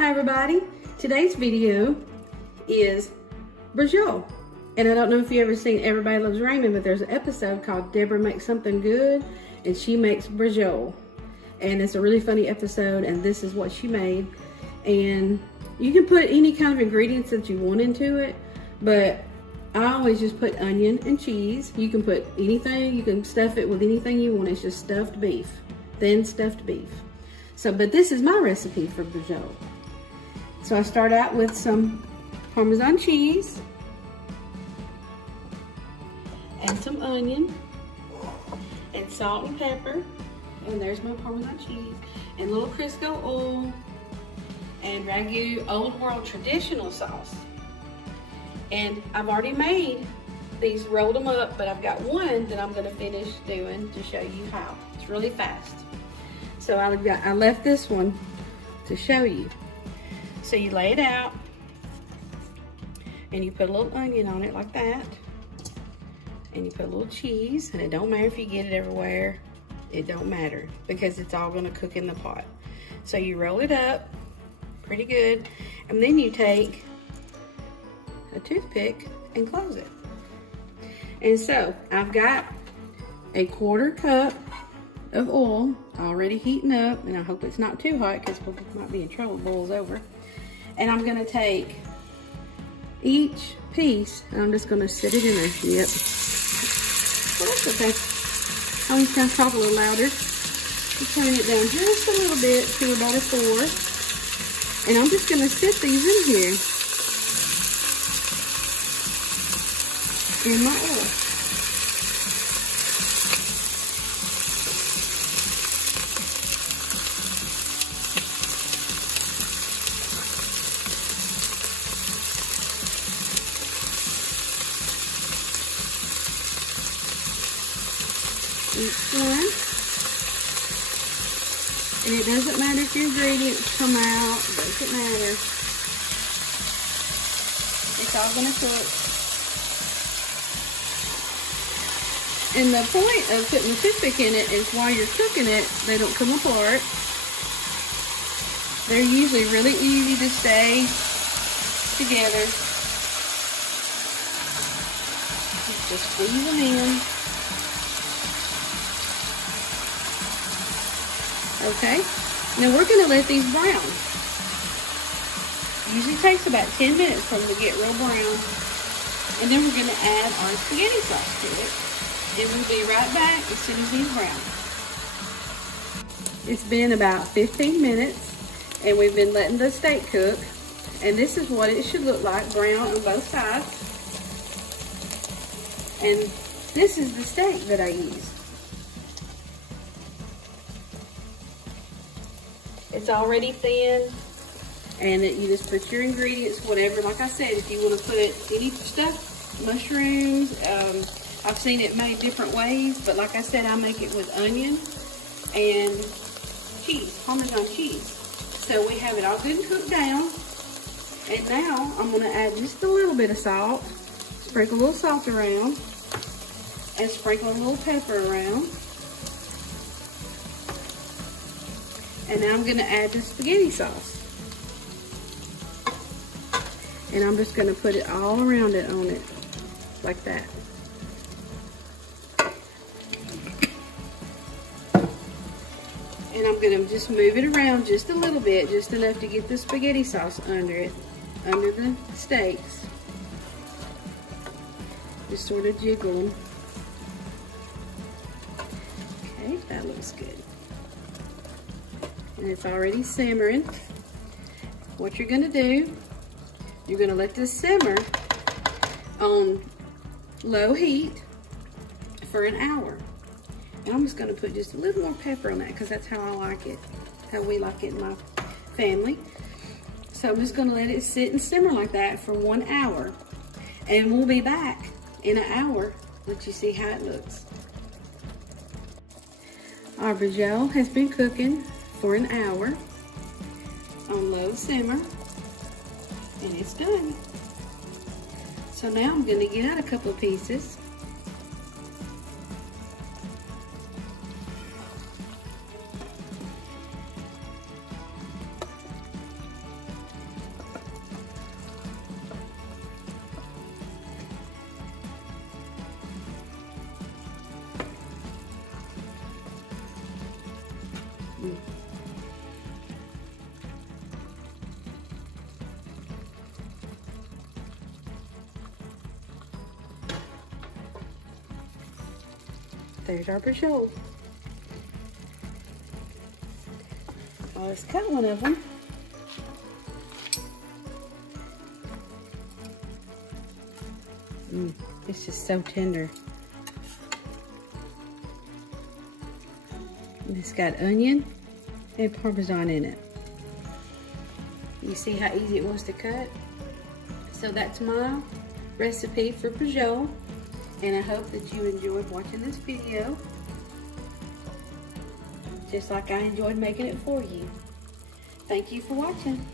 Hi everybody, today's video is Braciole. And I don't know if you ever seen Everybody Loves Raymond, but there's an episode called Deborah Makes Something Good and she makes Braciole. And it's a really funny episode and this is what she made. And you can put any kind of ingredients that you want into it, but I always just put onion and cheese. You can put anything, you can stuff it with anything you want. It's just stuffed beef, thin stuffed beef. So, but this is my recipe for Braciole. So I start out with some Parmesan cheese and some onion and salt and pepper. And there's my Parmesan cheese and a little Crisco oil and Ragu Old World traditional sauce. And I've already made these, rolled them up, but I've got one that I'm gonna finish doing to show you how. It's really fast. So I left this one to show you. So you lay it out and you put a little onion on it like that. And you put a little cheese, and it don't matter if you get it everywhere. It don't matter because it's all gonna cook in the pot. So you roll it up pretty good, and then you take a toothpick and close it. And so I've got a 1/4 cup of oil already heating up, and I hope it's not too hot because we might be in trouble if it boils over. And I'm gonna take each piece and I'm just gonna sit it in there. Yep. Well, that's okay. I'm just gonna talk a little louder. Just turn it down just a little bit to about a 4. And I'm just gonna sit these in here in my oil. Each one. And it doesn't matter if your ingredients come out, it doesn't matter. It's all gonna cook. And the point of putting the toothpick in it is while you're cooking it, they don't come apart. They're usually really easy to stay together. Just squeeze them in. Okay, now we're gonna let these brown. Usually takes about 10 minutes for them to get real brown. And then we're gonna add our spaghetti sauce to it. And we'll be right back as soon as these brown. It's been about 15 minutes and we've been letting the steak cook. And this is what it should look like, brown on both sides. And this is the steak that I use. It's already thin, and you just put your ingredients, whatever. Like I said, if you want to put any stuff, mushrooms, I've seen it made different ways, but like I said, I make it with onion and cheese, Parmesan cheese. So we have it all good and cooked down, and now I'm going to add just a little bit of salt, sprinkle a little salt around, and sprinkle a little pepper around. And now I'm gonna add the spaghetti sauce. And I'm just gonna put it all around it on it, like that. And I'm gonna just move it around just a little bit, just enough to get the spaghetti sauce under it, under the steaks. Just sort of jiggle them. Okay, that looks good. And it's already simmering. What you're gonna do, you're gonna let this simmer on low heat for an hour. And I'm just gonna put just a little more pepper on that because that's how I like it, how we like it in my family. So I'm just gonna let it sit and simmer like that for 1 hour. And we'll be back in an hour, let you see how it looks. Our Braciole has been cooking for an hour on low simmer, and it's done. So now I'm going to get out a couple of pieces. There's our braciole. Well, let's cut one of them. It's just so tender. And it's got onion and Parmesan in it. You see how easy it was to cut? So that's my recipe for braciole, and I hope that you enjoyed watching this video, just like I enjoyed making it for you. Thank you for watching.